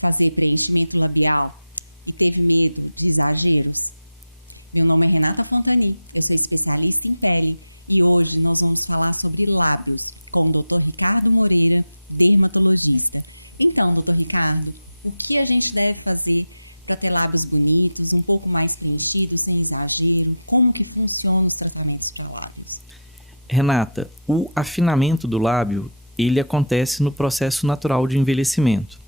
fazer preenchimento labial e teve medo de exageros? Meu nome é Renata Fontani, eu sou especialista em pele e hoje nós vamos falar sobre lábios com o Dr. Ricardo Moreira, dermatologista. Então, Dr. Ricardo, o que a gente deve fazer para ter lábios bonitos, um pouco mais preenchidos, sem exagero? Como que funcionam os tratamentos para lábios? Renata, o afinamento do lábio, ele acontece no processo natural de envelhecimento.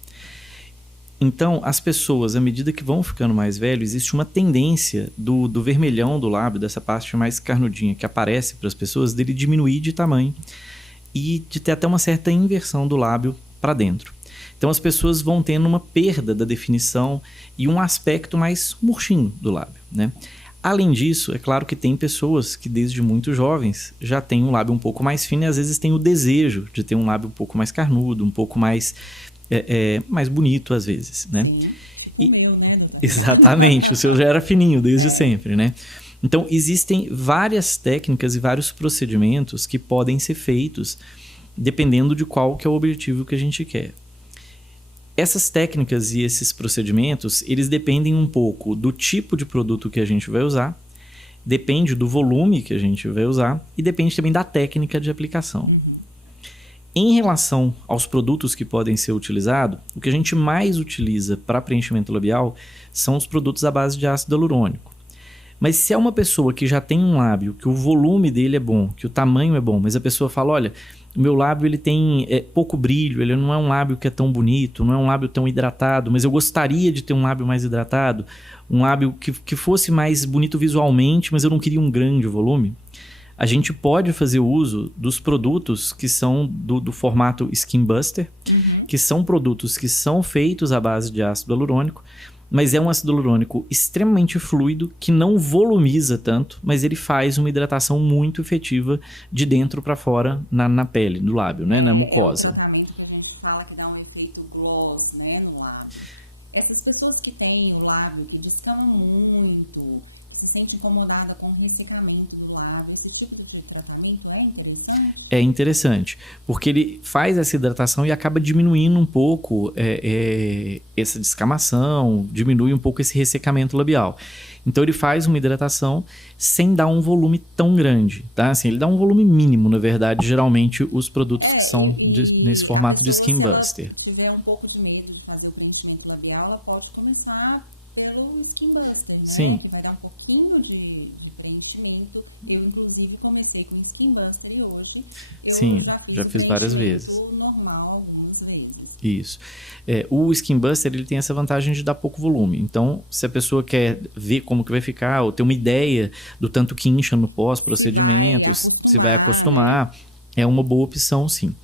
Então, as pessoas, à medida que vão ficando mais velhos, existe uma tendência do vermelhão do lábio, dessa parte mais carnudinha que aparece para as pessoas, dele diminuir de tamanho e de ter até uma certa inversão do lábio para dentro. Então, as pessoas vão tendo uma perda da definição e um aspecto mais murchinho do lábio, né? Além disso, é claro que tem pessoas que desde muito jovens já têm um lábio um pouco mais fino e às vezes têm o desejo de ter um lábio um pouco mais carnudo, um pouco mais, mais bonito às vezes, né? Exatamente, o seu já era fininho desde sempre, né? Então, existem várias técnicas e vários procedimentos que podem ser feitos dependendo de qual que é o objetivo que a gente quer. Essas técnicas e esses procedimentos, eles dependem um pouco do tipo de produto que a gente vai usar, depende do volume que a gente vai usar e depende também da técnica de aplicação. Em relação aos produtos que podem ser utilizados, o que a gente mais utiliza para preenchimento labial são os produtos à base de ácido hialurônico. Mas se é uma pessoa que já tem um lábio, que o volume dele é bom, que o tamanho é bom, mas a pessoa fala, olha, o meu lábio ele tem pouco brilho, ele não é um lábio que é tão bonito, não é um lábio tão hidratado, mas eu gostaria de ter um lábio mais hidratado, um lábio que fosse mais bonito visualmente, mas eu não queria um grande volume. A gente pode fazer uso dos produtos que são do formato Skin Buster, que são produtos que são feitos à base de ácido hialurônico, mas é um ácido hialurônico extremamente fluido, que não volumiza tanto, mas ele faz uma hidratação muito efetiva de dentro para fora na pele, do lábio, né? Na mucosa. É um tratamento que a gente fala que dá um efeito gloss, né, no lábio. Essas pessoas que têm o lábio que descama muito, se sente incomodada com o ressecamento do lábio, esse tipo de tratamento é interessante? É interessante, porque ele faz essa hidratação e acaba diminuindo um pouco essa descamação, diminui um pouco esse ressecamento labial. Então ele faz uma hidratação sem dar um volume tão grande, tá? Assim, ele dá um volume mínimo, na verdade, geralmente os produtos que são nesse formato de Skin Buster. Se tiver um pouco de medo de fazer o preenchimento labial, ela pode começar pelo Skin Buster, né? Sim. Que vai dar um pouquinho de preenchimento. Eu, inclusive, comecei com Skin Buster e hoje Sim, já fiz várias vezes. Normal, nos leigos. Isso. O Skin Buster ele tem essa vantagem de dar pouco volume. Então, se a pessoa quer ver como que vai ficar, ou ter uma ideia do tanto que incha no pós-procedimento, se vai acostumar, é uma boa opção, sim.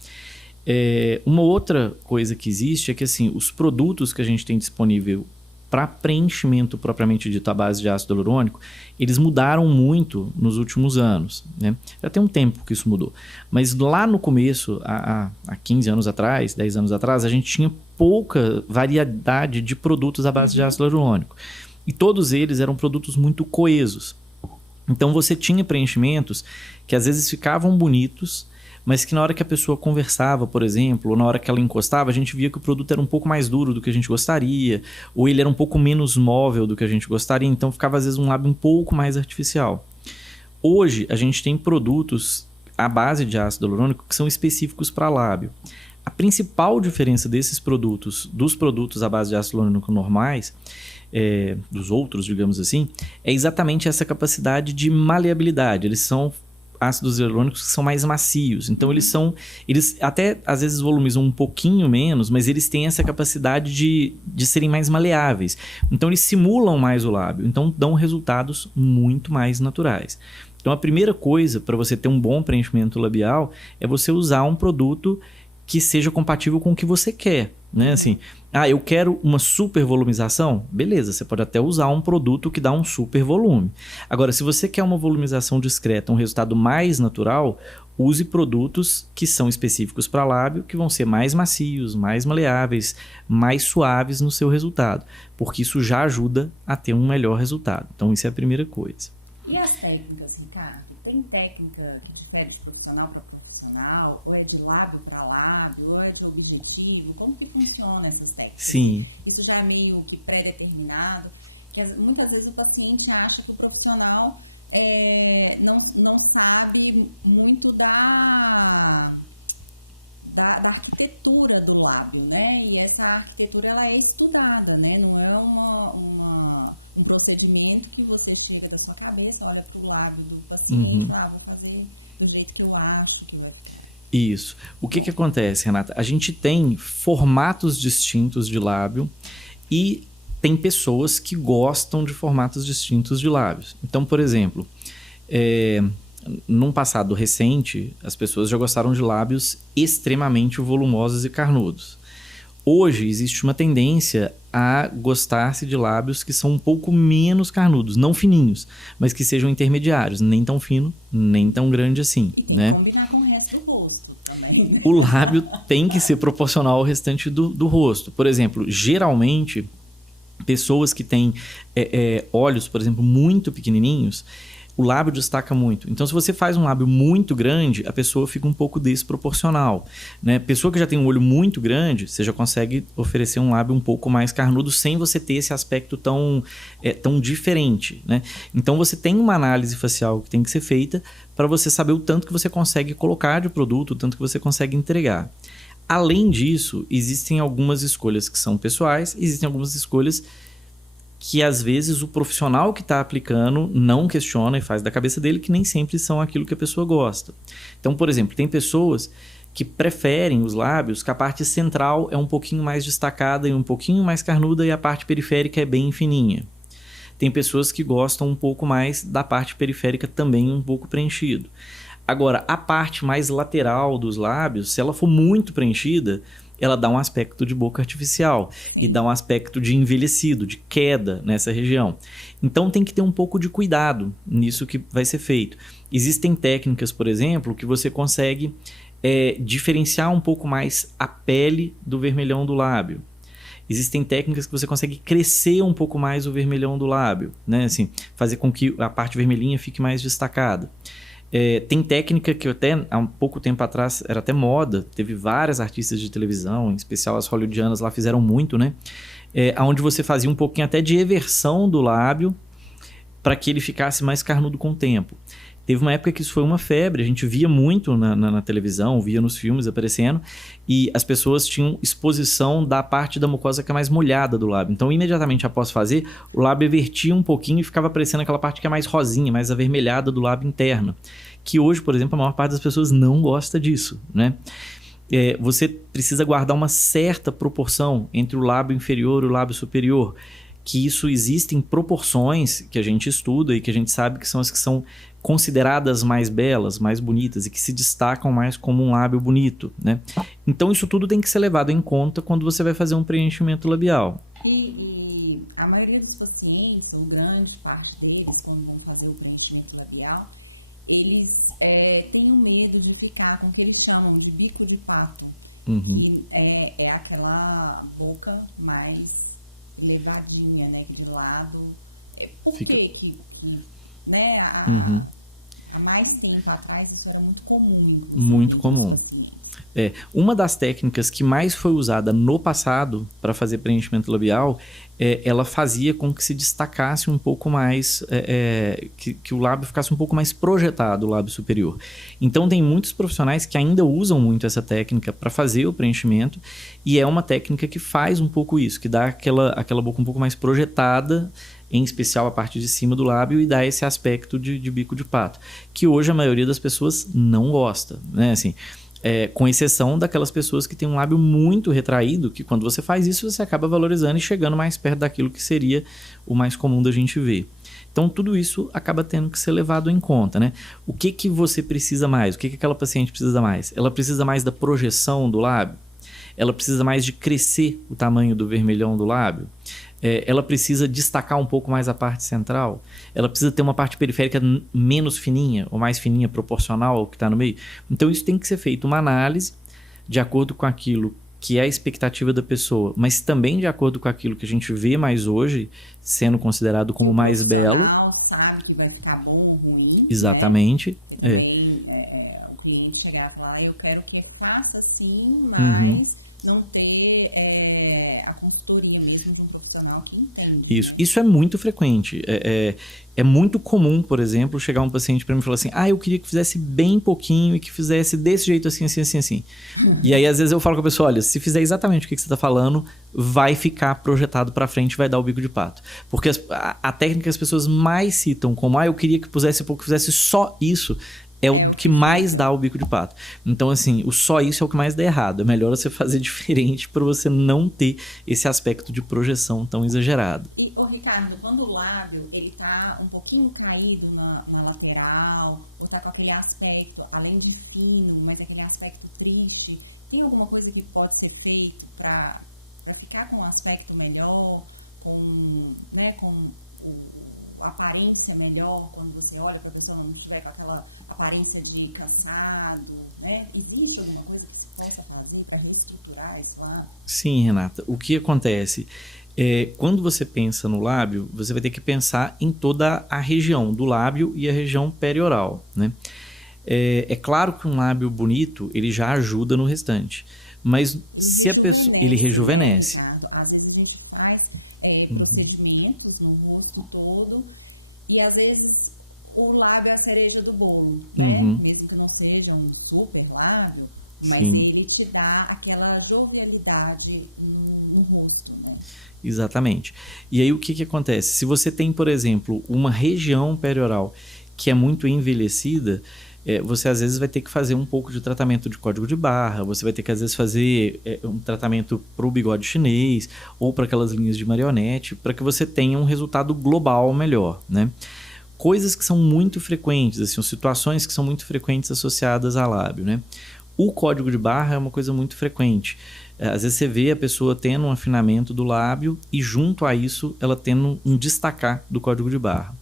Uma outra coisa que existe é que assim, os produtos que a gente tem disponível para preenchimento propriamente dito à base de ácido hialurônico, eles mudaram muito nos últimos anos, né? Já tem um tempo que isso mudou. Mas lá no começo, há 15 anos atrás, 10 anos atrás, a gente tinha pouca variedade de produtos à base de ácido hialurônico. E todos eles eram produtos muito coesos. Então você tinha preenchimentos que às vezes ficavam bonitos, mas que na hora que a pessoa conversava, por exemplo, ou na hora que ela encostava, a gente via que o produto era um pouco mais duro do que a gente gostaria, ou ele era um pouco menos móvel do que a gente gostaria, então ficava às vezes um lábio um pouco mais artificial. Hoje, a gente tem produtos à base de ácido hialurônico que são específicos para lábio. A principal diferença desses produtos, dos produtos à base de ácido hialurônico normais, dos outros, digamos assim, é exatamente essa capacidade de maleabilidade. Eles são ácidos hialurônicos que são mais macios. Então, eles até às vezes volumizam um pouquinho menos, mas eles têm essa capacidade de serem mais maleáveis. Então, eles simulam mais o lábio. Então, dão resultados muito mais naturais. Então, a primeira coisa para você ter um bom preenchimento labial é você usar um produto que seja compatível com o que você quer, né? Assim, eu quero uma super volumização? Beleza, você pode até usar um produto que dá um super volume. Agora, se você quer uma volumização discreta, um resultado mais natural, use produtos que são específicos para lábio, que vão ser mais macios, mais maleáveis, mais suaves no seu resultado, porque isso já ajuda a ter um melhor resultado. Então, isso é a primeira coisa. E as técnicas, Ricardo? Renato, tem técnica que difere de profissional para profissional? Ou é de lado para lado? Ou é de objetivo? Como que funciona essas técnicas? Sim. Isso já é meio que pré-determinado? Que muitas vezes o paciente acha que o profissional não sabe muito da arquitetura do lábio, né? E essa arquitetura ela é estudada, né? Não é um procedimento que você chega da sua cabeça, olha para o lábio do paciente, vou fazer do jeito que eu acho que vai. Isso. O que acontece, Renata? A gente tem formatos distintos de lábio e tem pessoas que gostam de formatos distintos de lábios. Então, por exemplo, num passado recente, as pessoas já gostaram de lábios extremamente volumosos e carnudos. Hoje, existe uma tendência a gostar-se de lábios que são um pouco menos carnudos, não fininhos, mas que sejam intermediários, nem tão fino, nem tão grande assim, né? O lábio tem que ser proporcional ao restante do rosto. Por exemplo, geralmente, pessoas que têm olhos, por exemplo, muito pequenininhos, o lábio destaca muito. Então, se você faz um lábio muito grande, a pessoa fica um pouco desproporcional, né? Pessoa que já tem um olho muito grande, você já consegue oferecer um lábio um pouco mais carnudo sem você ter esse aspecto tão diferente, né? Então, você tem uma análise facial que tem que ser feita para você saber o tanto que você consegue colocar de produto, o tanto que você consegue entregar. Além disso, existem algumas escolhas que são pessoais, existem algumas escolhas que às vezes o profissional que está aplicando não questiona e faz da cabeça dele, que nem sempre são aquilo que a pessoa gosta. Então, por exemplo, tem pessoas que preferem os lábios que a parte central é um pouquinho mais destacada e um pouquinho mais carnuda e a parte periférica é bem fininha. Tem pessoas que gostam um pouco mais da parte periférica também um pouco preenchido. Agora, a parte mais lateral dos lábios, se ela for muito preenchida, ela dá um aspecto de boca artificial e dá um aspecto de envelhecido, de queda nessa região. Então tem que ter um pouco de cuidado nisso que vai ser feito. Existem técnicas, por exemplo, que você consegue diferenciar um pouco mais a pele do vermelhão do lábio. Existem técnicas que você consegue crescer um pouco mais o vermelhão do lábio, né? Assim, fazer com que a parte vermelhinha fique mais destacada. Tem técnica que até há um pouco tempo atrás era até moda, teve várias artistas de televisão, em especial as hollywoodianas lá fizeram muito, né? Onde você fazia um pouquinho até de eversão do lábio para que ele ficasse mais carnudo com o tempo. Teve uma época que isso foi uma febre, a gente via muito na televisão, via nos filmes aparecendo, e as pessoas tinham exposição da parte da mucosa que é mais molhada do lábio. Então, imediatamente após fazer, o lábio evertia um pouquinho e ficava aparecendo aquela parte que é mais rosinha, mais avermelhada do lábio interno. Que hoje, por exemplo, a maior parte das pessoas não gosta disso, né? Você precisa guardar uma certa proporção entre o lábio inferior e o lábio superior, que isso existe em proporções que a gente estuda e que a gente sabe que são as que são consideradas mais belas, mais bonitas e que se destacam mais como um lábio bonito, né? Então isso tudo tem que ser levado em conta quando você vai fazer um preenchimento labial. E a maioria dos pacientes, uma grande parte deles, quando vão fazer o preenchimento labial, eles têm medo de ficar com o que eles chamam de bico de pato, que é aquela boca mais elevadinha, né, de lado. Por que né, há mais tempo atrás isso era muito comum. Muito comum. Uma das técnicas que mais foi usada no passado para fazer preenchimento labial, ela fazia com que se destacasse um pouco mais, que o lábio ficasse um pouco mais projetado, o lábio superior. Então tem muitos profissionais que ainda usam muito essa técnica para fazer o preenchimento, e é uma técnica que faz um pouco isso, que dá aquela boca um pouco mais projetada, em especial a parte de cima do lábio, e dá esse aspecto de bico de pato, que hoje a maioria das pessoas não gosta, né? Assim, com exceção daquelas pessoas que têm um lábio muito retraído, que quando você faz isso, você acaba valorizando e chegando mais perto daquilo que seria o mais comum da gente ver. Então, tudo isso acaba tendo que ser levado em conta, né? O que você precisa mais? O que aquela paciente precisa mais? Ela precisa mais da projeção do lábio? Ela precisa mais de crescer o tamanho do vermelhão do lábio? Ela precisa destacar um pouco mais a parte central? Ela precisa ter uma parte periférica menos fininha ou mais fininha, proporcional ao que está no meio? Então isso tem que ser feito uma análise de acordo com aquilo que é a expectativa da pessoa, mas também de acordo com aquilo que a gente vê mais hoje, sendo considerado como mais belo. sabe que vai ficar bom ou ruim. Exatamente. Né? O cliente chegar e falar, eu quero que faça assim, mas não ter a consultoria mesmo de um profissional que entende. Isso é muito frequente. É muito comum, por exemplo, chegar um paciente para mim e falar assim, eu queria que fizesse bem pouquinho e que fizesse desse jeito assim, assim, assim, assim. E aí, às vezes, eu falo com a pessoa, olha, se fizer exatamente o que você está falando, vai ficar projetado para frente, vai dar o bico de pato. Porque a técnica que as pessoas mais citam como, eu queria que pusesse pouco, fizesse só isso, é o que mais dá o bico de pato. Então, assim, o só isso é o que mais dá errado. É melhor você fazer diferente para você não ter esse aspecto de projeção tão exagerado. E, Ricardo, quando o lábio ele tá um pouquinho caído na lateral, ou tá com aquele aspecto, além de fino, mas aquele aspecto triste, tem alguma coisa que pode ser feito para ficar com um aspecto melhor, com a aparência melhor, quando você olha para a pessoa não estiver com aquela aparência de cansado, né? Existe alguma coisa que você possa fazer para reestruturar esse lábio? Sim, Renata. O que acontece? Quando você pensa no lábio, você vai ter que pensar em toda a região do lábio e a região perioral, né? É claro que um lábio bonito, ele já ajuda no restante. Mas se a pessoa... Ele rejuvenesce. Às vezes a gente faz procedimentos no rosto todo e às vezes o lábio é a cereja do bolo, né? Mesmo que não seja um super lábio, mas ele te dá aquela jovialidade no rosto, né? Exatamente. E aí o que acontece? Se você tem, por exemplo, uma região perioral que é muito envelhecida, você às vezes vai ter que fazer um pouco de tratamento de código de barra, você vai ter que às vezes fazer um tratamento para o bigode chinês ou para aquelas linhas de marionete, para que você tenha um resultado global melhor, né? Coisas que são muito frequentes, assim, situações que são muito frequentes associadas a lábio, né? O código de barra é uma coisa muito frequente. Às vezes você vê a pessoa tendo um afinamento do lábio e junto a isso ela tendo um destacar do código de barra.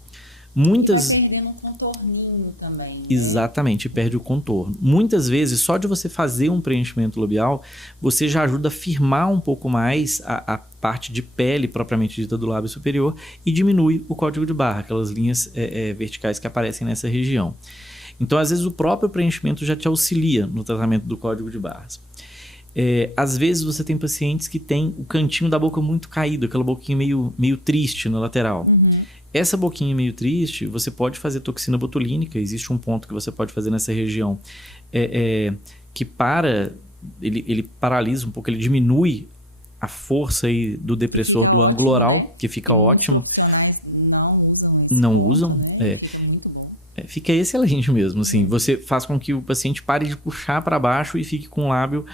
Muitas... Vai perdendo um contorninho também. Né? Exatamente, perde o contorno. Muitas vezes, só de você fazer um preenchimento labial, você já ajuda a firmar um pouco mais a parte de pele propriamente dita do lábio superior e diminui o código de barra, aquelas linhas verticais que aparecem nessa região. Então, às vezes, o próprio preenchimento já te auxilia no tratamento do código de barras. Às vezes, você tem pacientes que têm o cantinho da boca muito caído, aquela boquinha meio triste na lateral. Essa boquinha meio triste, você pode fazer toxina botulínica, existe um ponto que você pode fazer nessa região que ele paralisa um pouco, ele diminui a força aí do depressor do ângulo oral, que fica ótimo. Não usam? Fica excelente mesmo, assim, você faz com que o paciente pare de puxar para baixo e fique com o lábio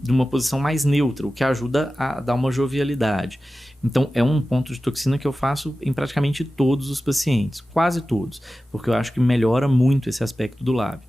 de uma posição mais neutra, o que ajuda a dar uma jovialidade. Então, é um ponto de toxina que eu faço em praticamente todos os pacientes, quase todos, porque eu acho que melhora muito esse aspecto do lábio.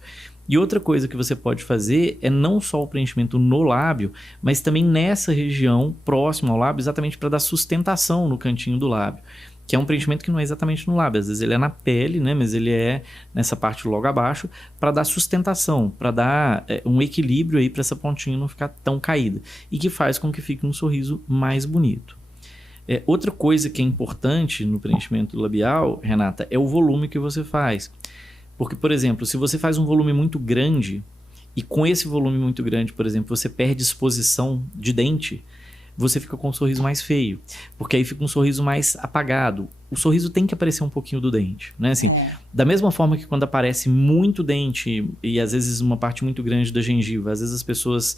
E outra coisa que você pode fazer é não só o preenchimento no lábio, mas também nessa região próxima ao lábio, exatamente para dar sustentação no cantinho do lábio. Que é um preenchimento que não é exatamente no lábio, às vezes ele é na pele, né? Mas ele é nessa parte logo abaixo, para dar sustentação, para dar um equilíbrio aí para essa pontinha não ficar tão caída. E que faz com que fique um sorriso mais bonito. Outra coisa que é importante no preenchimento labial, Renata, é o volume que você faz. Porque, por exemplo, se você faz um volume muito grande, e com esse volume muito grande, por exemplo, você perde exposição de dente, você fica com um sorriso mais feio, porque aí fica um sorriso mais apagado. O sorriso tem que aparecer um pouquinho do dente, né? Assim, da mesma forma que quando aparece muito dente e às vezes uma parte muito grande da gengiva, às vezes as pessoas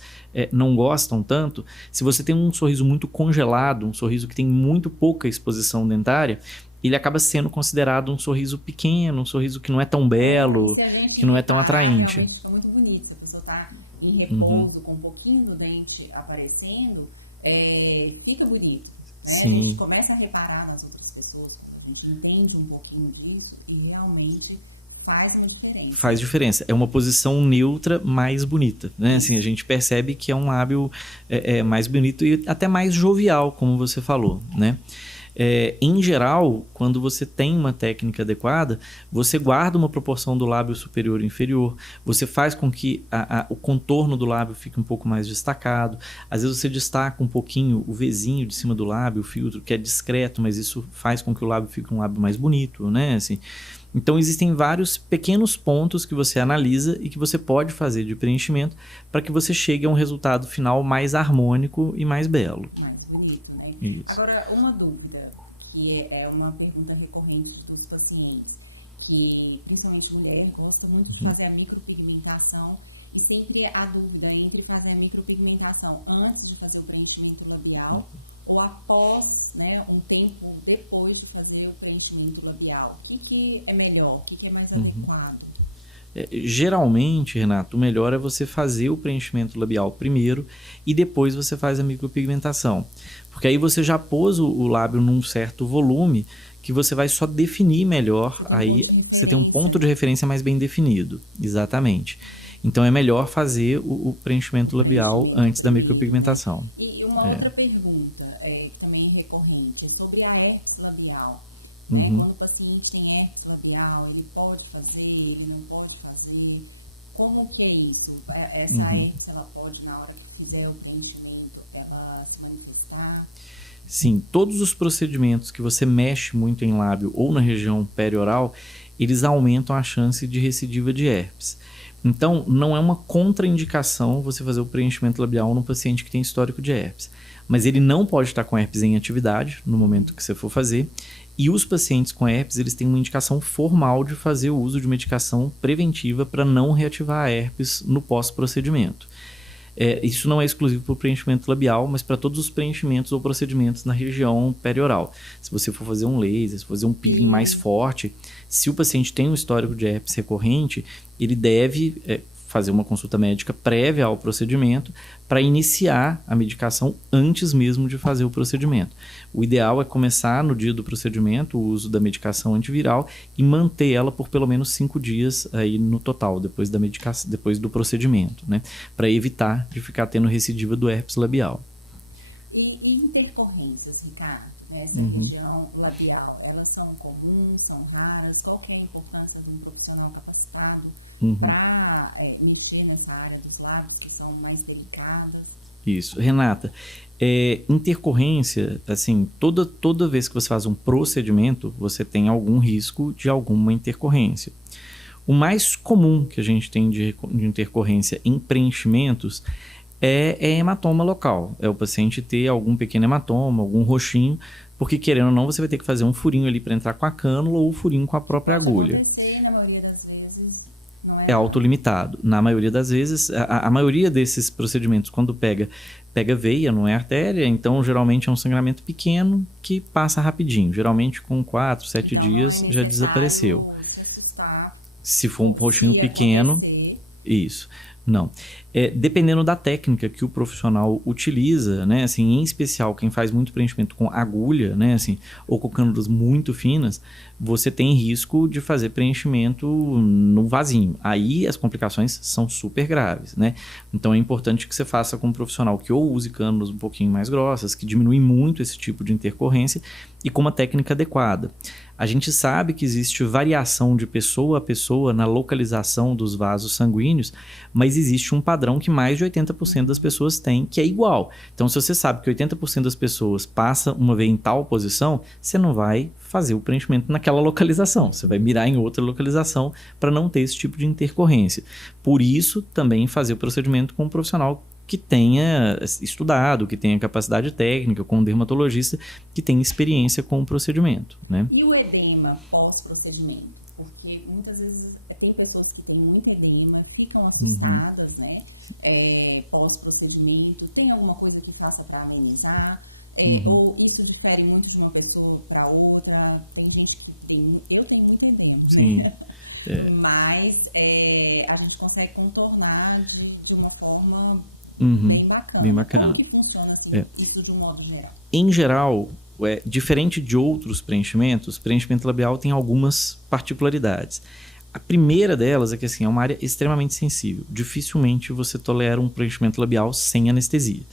não gostam tanto, se você tem um sorriso muito congelado, um sorriso que tem muito pouca exposição dentária, ele acaba sendo considerado um sorriso pequeno, um sorriso que não é tão belo, que não é tão atraente. Realmente fica muito bonito, se a pessoa está em repouso, com um pouquinho do dente aparecendo, fica bonito, né? A gente começa a reparar nas outras pessoas, a gente entende um pouquinho disso e realmente faz uma diferença. Faz diferença. É uma posição neutra mais bonita, né? Assim, a gente percebe que é um lábio mais bonito e até mais jovial, como você falou, né? Em geral, quando você tem uma técnica adequada, você guarda uma proporção do lábio superior e inferior, você faz com que o contorno do lábio fique um pouco mais destacado. Às vezes você destaca um pouquinho o Vzinho de cima do lábio, o filtro, que é discreto, mas isso faz com que o lábio fique um lábio mais bonito, né? Assim, então existem vários pequenos pontos que você analisa e que você pode fazer de preenchimento para que você chegue a um resultado final mais harmônico e mais belo. Mais bonito, né? Isso. Agora, uma dúvida, que é uma pergunta recorrente dos pacientes, que principalmente mulher gosta muito de fazer a micropigmentação, e sempre a dúvida entre fazer a micropigmentação antes de fazer o preenchimento labial ou após, né, um tempo depois de fazer o preenchimento labial. O que é melhor? O que é mais adequado? Geralmente, Renato, o melhor é você fazer o preenchimento labial primeiro e depois você faz a micropigmentação. Porque aí você já pôs o lábio num certo volume que você vai só definir melhor, aí você tem um ponto de referência mais bem definido. Exatamente. Então é melhor fazer o preenchimento labial antes da micropigmentação. E uma outra pergunta, também recorrente, sobre a herpes labial. Uhum. Quando o paciente tem herpes labial, ele pode fazer, ele não pode fazer? Como que é isso? Essa herpes, ela pode, na hora que fizer o preenchimento, ela se manifestar? Sim, todos os procedimentos que você mexe muito em lábio ou na região perioral, eles aumentam a chance de recidiva de herpes. Então, não é uma contraindicação você fazer o preenchimento labial num paciente que tem histórico de herpes. Mas ele não pode estar com herpes em atividade no momento que você for fazer. E os pacientes com herpes, eles têm uma indicação formal de fazer o uso de medicação preventiva para não reativar a herpes no pós-procedimento. Isso não é exclusivo para o preenchimento labial, mas para todos os preenchimentos ou procedimentos na região perioral. Se você for fazer um laser, se for fazer um peeling mais forte, se o paciente tem um histórico de herpes recorrente, ele deve fazer uma consulta médica prévia ao procedimento para iniciar a medicação antes mesmo de fazer o procedimento. O ideal é começar no dia do procedimento o uso da medicação antiviral e manter ela por pelo menos 5 dias aí no total, depois do procedimento, né? Para evitar de ficar tendo recidiva do herpes labial. E intercorrências, Ricardo, nessa região labial, elas são comuns, são raras? Qual que é a importância de um profissional capacitado para mexer nessa área dos lábios que são mais delicadas? Isso. Renata, intercorrência, assim, toda vez que você faz um procedimento, você tem algum risco de alguma intercorrência. O mais comum que a gente tem de intercorrência em preenchimentos é hematoma local. É o paciente ter algum pequeno hematoma, algum roxinho, porque querendo ou não, você vai ter que fazer um furinho ali para entrar com a cânula ou um furinho com a própria agulha. Na maioria das vezes, não é autolimitado. Na maioria das vezes, a maioria desses procedimentos, quando pega veia, não é artéria, então geralmente é um sangramento pequeno que passa rapidinho. Geralmente com 4, 7 dias já desapareceu. Se for um roxinho pequeno, isso. Não. Dependendo da técnica que o profissional utiliza, né, assim, em especial quem faz muito preenchimento com agulha, né, assim, ou com cânulas muito finas, você tem risco de fazer preenchimento no vasinho. Aí as complicações são super graves, né? Então é importante que você faça com um profissional que ou use cânulas um pouquinho mais grossas, que diminuem muito esse tipo de intercorrência, e com uma técnica adequada. A gente sabe que existe variação de pessoa a pessoa na localização dos vasos sanguíneos, mas existe um padrão que mais de 80% das pessoas têm, que é igual. Então, se você sabe que 80% das pessoas passa uma veia em tal posição, você não vai fazer o preenchimento naquela localização. Você vai mirar em outra localização para não ter esse tipo de intercorrência. Por isso, também fazer o procedimento com um profissional que tenha estudado, que tenha capacidade técnica, com um dermatologista que tenha experiência com o procedimento, né? E o edema pós-procedimento? Porque muitas vezes tem pessoas que têm muito edema, ficam assustadas, né? Pós-procedimento. Tem alguma coisa que faça para amenizar? Ou isso difere muito de uma pessoa para outra? Tem gente que tem... Eu tenho muito edema. Sim. Né? Mas a gente consegue contornar de uma forma... Bem bacana. Como que funciona assim, isso de um modo geral? Em geral, diferente de outros preenchimentos, preenchimento labial tem algumas particularidades. A primeira delas é que assim, é uma área extremamente sensível. Dificilmente você tolera um preenchimento labial sem anestesia.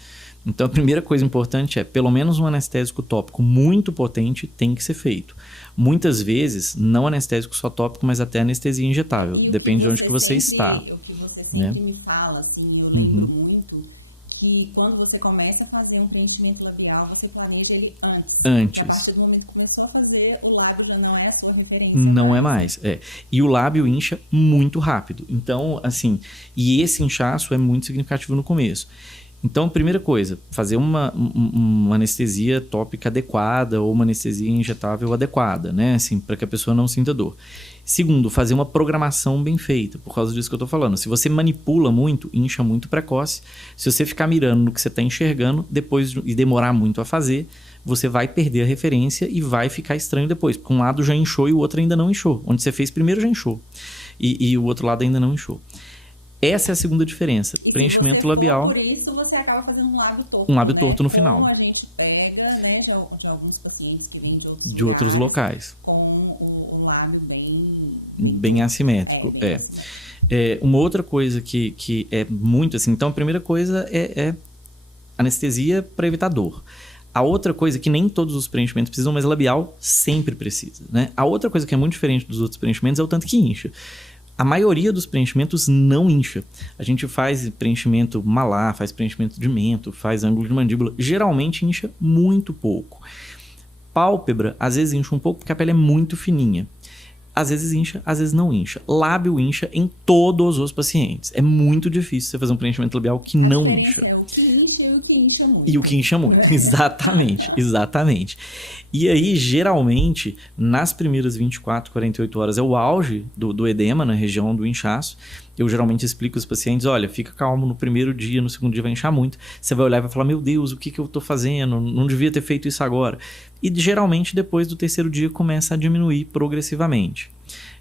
Então, a primeira coisa importante é, pelo menos um anestésico tópico muito potente tem que ser feito. Muitas vezes, não anestésico só tópico, mas até anestesia injetável. Depende de onde que você está. O que você sempre me fala, assim, eu lembro muito, que quando você começa a fazer um preenchimento labial, você planeja ele antes. Porque a partir do momento que começou a fazer, o lábio já não é a sua referência. Não é mais, E o lábio incha muito rápido. Então, assim, e esse inchaço é muito significativo no começo. Então, primeira coisa, fazer uma anestesia tópica adequada ou uma anestesia injetável adequada, né? Assim, para que a pessoa não sinta dor. Segundo, fazer uma programação bem feita, por causa disso que eu tô falando. Se você manipula muito, incha muito precoce. Se você ficar mirando no que você está enxergando, depois e demorar muito a fazer, você vai perder a referência e vai ficar estranho depois. Porque um lado já inchou e o outro ainda não inchou. Onde você fez primeiro já inchou. E o outro lado ainda não inchou. Essa é a segunda diferença. Preenchimento labial. Por isso você acaba fazendo um lábio torto. Um lábio torto no final. Como a gente pega, né, já alguns pacientes que vêm de outros locais. Com um lado bem assimétrico. Uma outra coisa que é muito assim. Então, a primeira coisa é anestesia para evitar dor. A outra coisa que nem todos os preenchimentos precisam, mas labial sempre precisa, né? A outra coisa que é muito diferente dos outros preenchimentos é o tanto que incha. A maioria dos preenchimentos não incha. A gente faz preenchimento malar, faz preenchimento de mento, faz ângulo de mandíbula. Geralmente incha muito pouco. Pálpebra, às vezes incha um pouco porque a pele é muito fininha. Às vezes incha, às vezes não incha. Lábio incha em todos os pacientes. É muito difícil você fazer um preenchimento labial que não incha. É o que incha e o que incha muito. E o que incha muito, exatamente. E aí, geralmente, nas primeiras 24, 48 horas é o auge do edema na região do inchaço. Eu geralmente explico aos pacientes, olha, fica calmo no primeiro dia, no segundo dia vai inchar muito. Você vai olhar e vai falar, meu Deus, o que eu tô fazendo? Não devia ter feito isso agora. E geralmente, depois do terceiro dia, começa a diminuir progressivamente.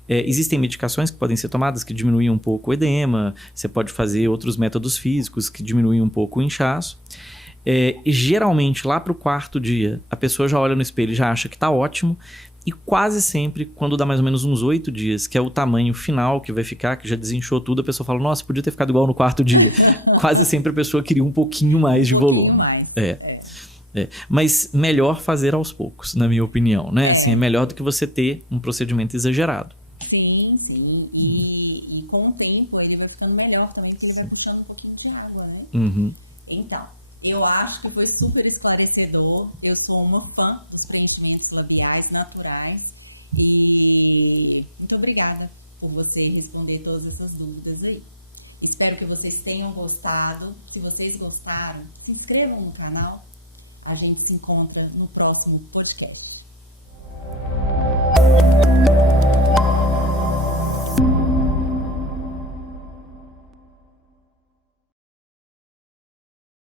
Existem medicações que podem ser tomadas que diminuem um pouco o edema. Você pode fazer outros métodos físicos que diminuem um pouco o inchaço. Geralmente, lá para o quarto dia, a pessoa já olha no espelho e já acha que está ótimo. E quase sempre, quando dá mais ou menos uns 8 dias, que é o tamanho final que vai ficar, que já desinchou tudo, a pessoa fala, nossa, podia ter ficado igual no quarto dia. Quase sempre a pessoa queria um pouquinho mais de volume. Mas melhor fazer aos poucos, na minha opinião, né? Assim, é melhor do que você ter um procedimento exagerado. Sim. E com o tempo ele vai ficando melhor também, porque ele vai puxando um pouquinho de água, né? Uhum. Então, eu acho que foi super esclarecedor. Eu sou uma fã dos preenchimentos labiais naturais. E muito obrigada por você responder todas essas dúvidas aí. Espero que vocês tenham gostado. Se vocês gostaram, se inscrevam no canal. A gente se encontra no próximo podcast.